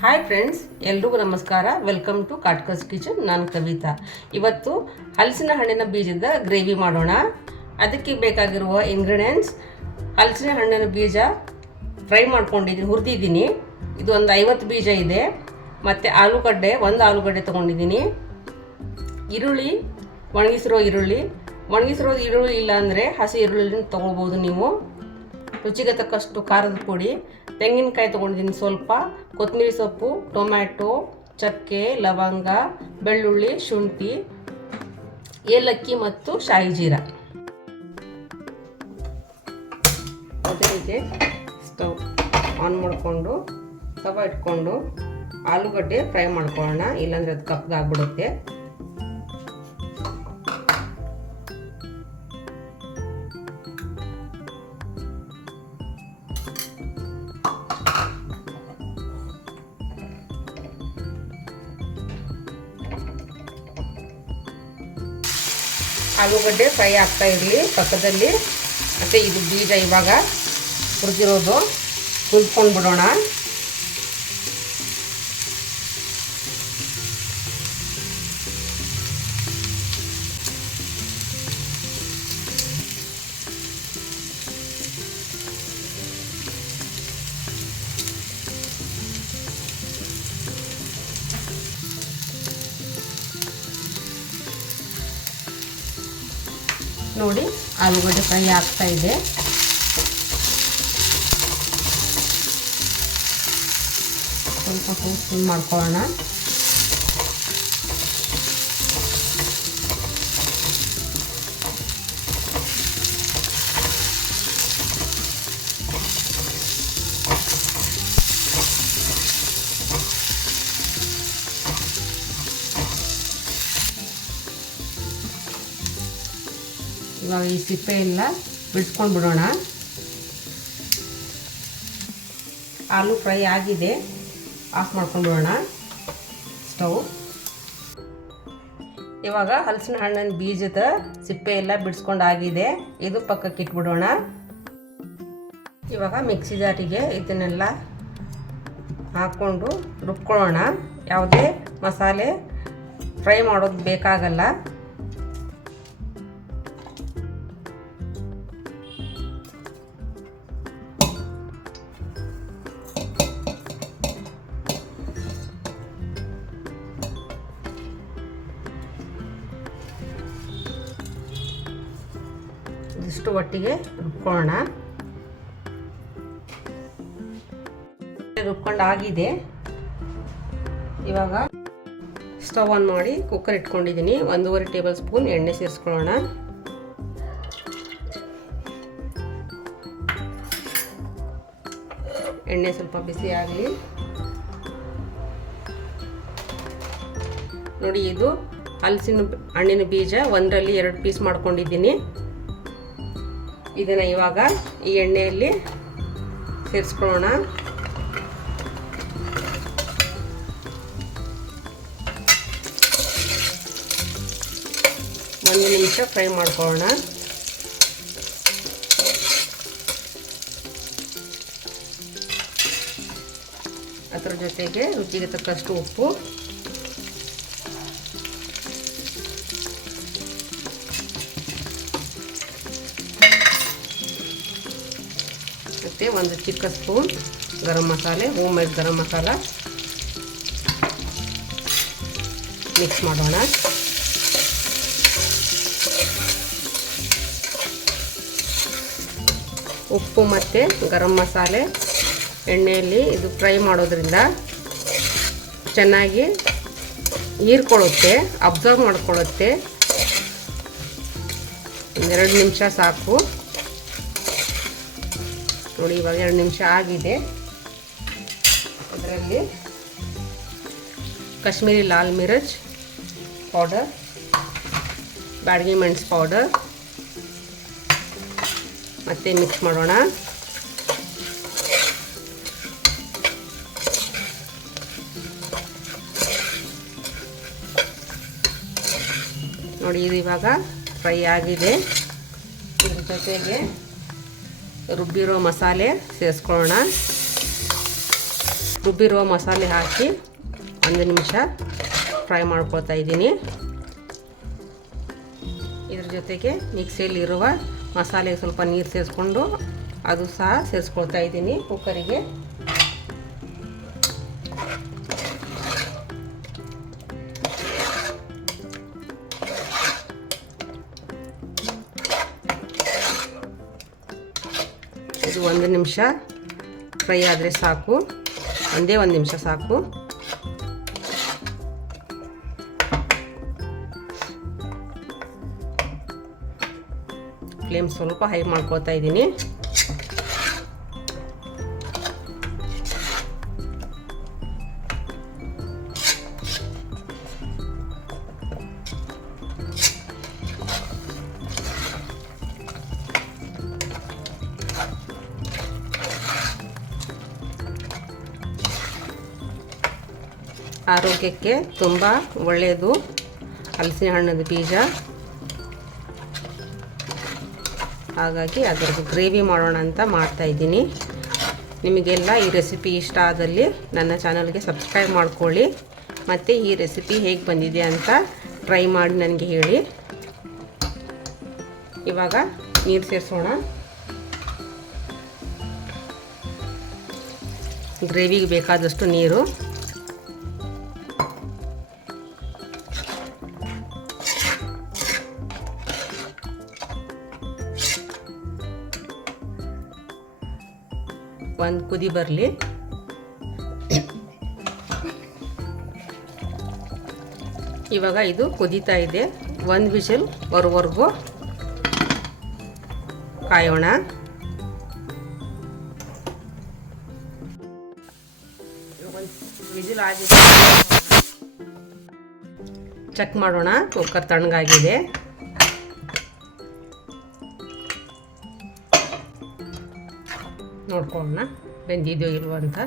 Hi friends, ಎಲ್ರಿಗೂ ನಮಸ್ಕಾರ. Welcome to ಕಾಟ್ಕಸ್ ಕಿಚನ್. ನಾನು ಕವಿತಾ. ಇವತ್ತು ಹಲಸಿನ ಹಣ್ಣಿನ ಬೀಜದ ಗ್ರೇವಿ ಮಾಡೋಣ. ಅದಕ್ಕೆ ಬೇಕಾಗಿರುವ ಇಂಗ್ರೀಡಿಯೆಂಟ್ಸ್: ಹಲಸಿನ ಹಣ್ಣಿನ ಬೀಜ ಫ್ರೈ ಮಾಡ್ಕೊಂಡಿದ್ದೀನಿ, ಹುರಿದಿದ್ದೀನಿ. ಇದು ಒಂದು 50 ಬೀಜ ಇದೆ. ಮತ್ತು ಒಂದು ಆಲೂಗಡ್ಡೆ ತೊಗೊಂಡಿದ್ದೀನಿ. ಈರುಳ್ಳಿ, ಒಣಗಿಸಿರೋ ಈರುಳ್ಳಿ ಇಲ್ಲ ಅಂದರೆ ಹಸಿ ಈರುಳ್ಳಿ ತೊಗೊಳ್ಬೋದು ನೀವು. ರುಚಿಗೆ ತಕ್ಕಷ್ಟು ಖಾರದ ಪುಡಿ, ತೆಂಗಿನಕಾಯಿ ತೊಗೊಂಡಿದ್ದೀನಿ ಸ್ವಲ್ಪ, ಕೊತ್ತಂಬರಿ ಸೊಪ್ಪು, ಟೊಮ್ಯಾಟೊ, ಚಕ್ಕೆ, ಲವಂಗ, ಬೆಳ್ಳುಳ್ಳಿ, ಶುಂಠಿ, ಏಲಕ್ಕಿ ಮತ್ತು ಶಾಯಿ ಜೀರಾ. ಮೊದಲಿಗೆ ಸ್ಟವ್ ಆನ್ ಮಾಡಿಕೊಂಡು ತವ ಇಟ್ಕೊಂಡು ಆಲೂಗಡ್ಡೆ ಫ್ರೈ ಮಾಡ್ಕೊಳ್ಳೋಣ, ಇಲ್ಲಾಂದರೆ ಅದು ಕಪ್ಪಗಾಗ್ಬಿಡುತ್ತೆ. ಆಲೂಗಡ್ಡೆ ಫ್ರೈ ಆಗ್ತಾ ಇರಲಿ ಪಕ್ಕದಲ್ಲಿ. ಮತ್ತು ಇದು ಬೀಜ ಇವಾಗ ಹುರಿದಿರೋದು ಹುರ್ಕೊಂಡು ಬಿಡೋಣ. ನೋಡಿ, ಆಲೂಗಡ್ಡೆ ಫ್ರೈ ಆಗ್ತಾ ಇದೆ. ಸ್ವಲ್ಪ ಫುಲ್ ಮಾಡ್ಕೊಳ್ಳೋಣ. ಇವಾಗ ಈ ಸಿಪ್ಪೆ ಎಲ್ಲ ಬಿಡಿಸ್ಕೊಂಡು ಬಿಡೋಣ. ಆಲೂ ಫ್ರೈ ಆಗಿದೆ, ಆಫ್ ಮಾಡ್ಕೊಂಡು ಬಿಡೋಣ ಸ್ಟವ್. ಇವಾಗ ಹಲಸಿನ ಹಣ್ಣಿನ ಬೀಜದ ಸಿಪ್ಪೆ ಎಲ್ಲ ಬಿಡಿಸ್ಕೊಂಡಾಗಿದೆ, ಇದು ಪಕ್ಕಕ್ಕೆ ಇಟ್ಬಿಡೋಣ. ಇವಾಗ ಮಿಕ್ಸಿ ಜಾರಿಗೆ ಇದನ್ನೆಲ್ಲ ಹಾಕ್ಕೊಂಡು ರುಬ್ಕೊಳ್ಳೋಣ. ಯಾವುದೇ ಮಸಾಲೆ ಫ್ರೈ ಮಾಡೋದು ಬೇಕಾಗಲ್ಲ. ಇಷ್ಟು ಒಟ್ಟಿಗೆ ರುಬ್ಕೊಳ್ಳೋಣ. ರುಬ್ಕೊಂಡಾಗಿದೆ. ಇವಾಗ ಸ್ಟವ್ ಆನ್ ಮಾಡಿ ಕುಕ್ಕರ್ ಇಟ್ಕೊಂಡಿದ್ದೀನಿ. 1.5 ಟೇಬಲ್ ಸ್ಪೂನ್ ಎಣ್ಣೆ ಸೇರಿಸ್ಕೊಳ್ಳೋಣ. ಎಣ್ಣೆ ಸ್ವಲ್ಪ ಬಿಸಿ ಆಗಲಿ. ನೋಡಿ, ಇದು ಹಲಸಿನ ಹಣ್ಣಿನ ಬೀಜ, ಒಂದರಲ್ಲಿ 2 ಪೀಸ್ ಮಾಡ್ಕೊಂಡಿದ್ದೀನಿ. ಇದನ್ನು ಇವಾಗ ಈ ಎಣ್ಣೆಯಲ್ಲಿ ಸೇರಿಸ್ಕೊಳ್ಳೋಣ. ಒಂದು ನಿಮಿಷ ಫ್ರೈ ಮಾಡ್ಕೊಳ್ಳೋಣ. ಅದರ ಜೊತೆಗೆ ರುಚಿಗೆ ತಕ್ಕಷ್ಟು ಉಪ್ಪು, ಮತ್ತು 1 ಚಿಕ್ಕ spoon garam masala, home made garam masala mix ಮಾಡೋಣ. ಉಪ್ಪು ಮತ್ತು ಗರಂ ಮಸಾಲೆ ಎಣ್ಣೆಯಲ್ಲಿ ಇದು ಫ್ರೈ ಮಾಡೋದ್ರಿಂದ ಚೆನ್ನಾಗಿ ಹೀರ್ಕೊಳ್ಳುತ್ತೆ, ಅಬ್ಸರ್ವ್ ಮಾಡ್ಕೊಳ್ಳುತ್ತೆ. 2 ನಿಮಿಷ ಸಾಕು. ನೋಡಿ, ಇವಾಗ 2 ನಿಮಿಷ ಆಗಿದೆ. ಅದರಲ್ಲಿ ಕಾಶ್ಮೀರಿ ಲಾಲ್ ಮಿರ್ಚ್ ಪೌಡರ್, ಬ್ಯಾಡಗಿ ಮೆಣಸು ಪೌಡರ್ ಮತ್ತೆ ಮಿಕ್ಸ್ ಮಾಡೋಣ. ನೋಡಿ, ಇದು ಇವಾಗ ಫ್ರೈ ಆಗಿದೆ. ಇದ್ರ ಜೊತೆಗೆ ರುಬ್ಬಿರೋ ಮಸಾಲೆ ಸೇರಿಸ್ಕೊಳ್ಳೋಣ. ರುಬ್ಬಿರುವ ಮಸಾಲೆ ಹಾಕಿ 1 ನಿಮಿಷ ಫ್ರೈ ಮಾಡ್ಕೊಳ್ತಾ ಇದ್ದೀನಿ. ಇದ್ರ ಜೊತೆಗೆ ಮಿಕ್ಸಿಯಲ್ಲಿರುವ ಮಸಾಲೆಗೆ ಸ್ವಲ್ಪ ನೀರು ಸೇರಿಸ್ಕೊಂಡು ಅದು ಸಹ ಸೇರಿಸ್ಕೊಳ್ತಾ ಇದ್ದೀನಿ ಕುಕ್ಕರಿಗೆ. ಇದು 1 ನಿಮಿಷ ಫ್ರೈ ಆದರೆ ಸಾಕು, ಒಂದೇ 1 ನಿಮಿಷ ಸಾಕು. ಫ್ಲೇಮ್ ಸ್ವಲ್ಪ ಹೈ ಮಾಡ್ಕೊಳ್ತಾ ಇದ್ದೀನಿ. ಆರೋಗ್ಯಕ್ಕೆ ತುಂಬ ಒಳ್ಳೆಯದು ಹಲಸಿನ ಹಣ್ಣದ ಬೀಜ. ಹಾಗಾಗಿ ಅದರದ್ದು ಗ್ರೇವಿ ಮಾಡೋಣ ಅಂತ ಮಾಡ್ತಾಯಿದ್ದೀನಿ. ನಿಮಗೆಲ್ಲ ಈ ರೆಸಿಪಿ ಇಷ್ಟ ಆದಲ್ಲಿ ನನ್ನ ಚಾನಲ್ಗೆ ಸಬ್ಸ್ಕ್ರೈಬ್ ಮಾಡ್ಕೊಳ್ಳಿ, ಮತ್ತು ಈ ರೆಸಿಪಿ ಹೇಗೆ ಬಂದಿದೆ ಅಂತ ಟ್ರೈ ಮಾಡಿ ನನಗೆ ಹೇಳಿ. ಇವಾಗ ನೀರು ಸೇರಿಸೋಣ. ಗ್ರೇವಿಗೆ ಬೇಕಾದಷ್ಟು ನೀರು. ಒಂದು ಕುದಿ ಬರಲಿ. ಇವಾಗ ಇದು ಕುದೀತಾ ಇದೆ. 1 ವಿಷಲ್ ಬರೋವರೆಗೂ ಕಾಯೋಣ. ವಿಜಿಲ್ ಆಗಿದೆ, ಚೆಕ್ ಮಾಡೋಣ. ಕುಕ್ಕರ್ ತಣ್ಣಗಾಗಿದೆ. ನೋಡ್ಕೊಳ್ಳೋಣ ಬೆಂದಿದೆಯೋ ಇಲ್ವೋ ಅಂತ.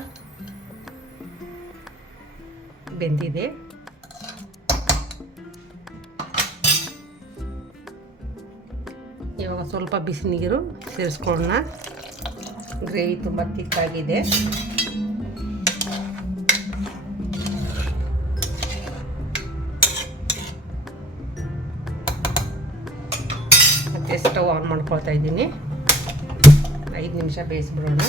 ಬೆಂದಿದೆ. ಇವಾಗ ಸ್ವಲ್ಪ ಬಿಸಿ ನೀರು ಸೇರಿಸ್ಕೊಳ್ಳೋಣ. ಗ್ರೇವಿ ತುಂಬ ತಿಕ್ಕಾಗಿದೆ. ಮತ್ತೆ ಸ್ಟವ್ ಆನ್ ಮಾಡ್ಕೊಳ್ತಾ ಇದ್ದೀನಿ. 5 ನಿಮಿಷ ಬೇಯಿಸ್ಬಿಡೋಣ.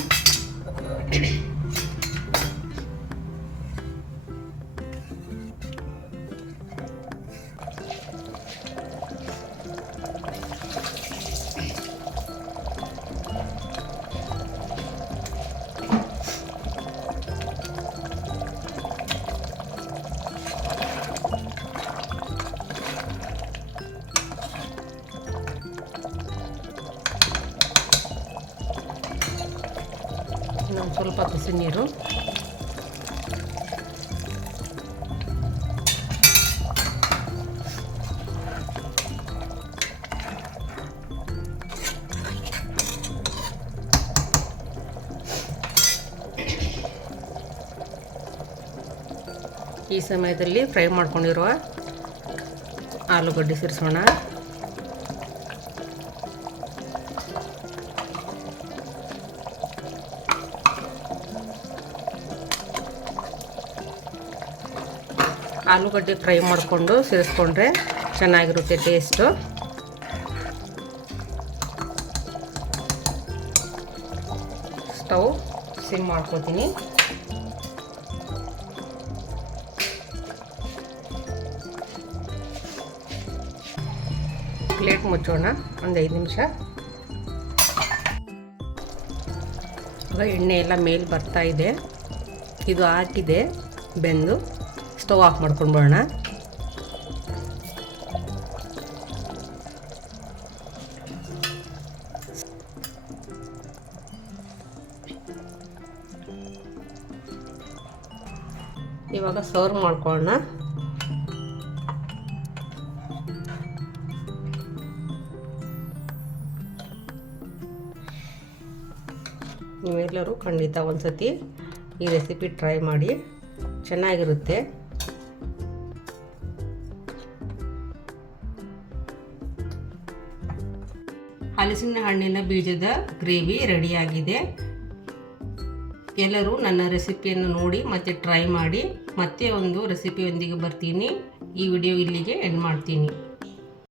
ಸ್ವಲ್ಪ ಬಿಸಿ ನೀರು. ಈ ಸಮಯದಲ್ಲಿ ಫ್ರೈ ಮಾಡ್ಕೊಂಡಿರುವ ಆಲೂಗಡ್ಡೆ ಸೇರಿಸೋಣ. ಆಲೂಗಡ್ಡೆ ಫ್ರೈ ಮಾಡಿಕೊಂಡು ಸೇರಿಸ್ಕೊಂಡ್ರೆ ಚೆನ್ನಾಗಿರುತ್ತೆ ಟೇಸ್ಟು. ಸ್ಟವ್ ಸಿಮ್ ಮಾಡ್ಕೊತೀನಿ. ಪ್ಲೇಟ್ ಮುಚ್ಚೋಣ ಒಂದು 5 ನಿಮಿಷ. ಎಣ್ಣೆ ಎಲ್ಲ ಮೇಲೆ ಬರ್ತಾ ಇದೆ. ಇದು ಹಾಕಿದೆ ಬೆಂದು. ಸ್ಟವ್ ಆಫ್ ಮಾಡ್ಕೊಂಡು ಬರೋಣ. ಇವಾಗ ಸರ್ವ್ ಮಾಡ್ಕೊಳ್ಳೋಣ. ನೀವೆಲ್ಲರೂ ಖಂಡಿತ ಒಂದ್ಸತಿ ಈ ರೆಸಿಪಿ ಟ್ರೈ ಮಾಡಿ, ಚೆನ್ನಾಗಿರುತ್ತೆ. ಹಲಸಿನ ಹಣ್ಣಿನ ಬೀಜದ ಗ್ರೇವಿ ರೆಡಿಯಾಗಿದೆ. ಎಲ್ಲರೂ ನನ್ನ ರೆಸಿಪಿಯನ್ನು ನೋಡಿ ಮತ್ತು ಟ್ರೈ ಮಾಡಿ. ಮತ್ತೆ ಒಂದು ರೆಸಿಪಿಯೊಂದಿಗೆ ಬರ್ತೀನಿ. ಈ ವಿಡಿಯೋ ಇಲ್ಲಿಗೆ ಎಂಡ್ ಮಾಡ್ತೀನಿ.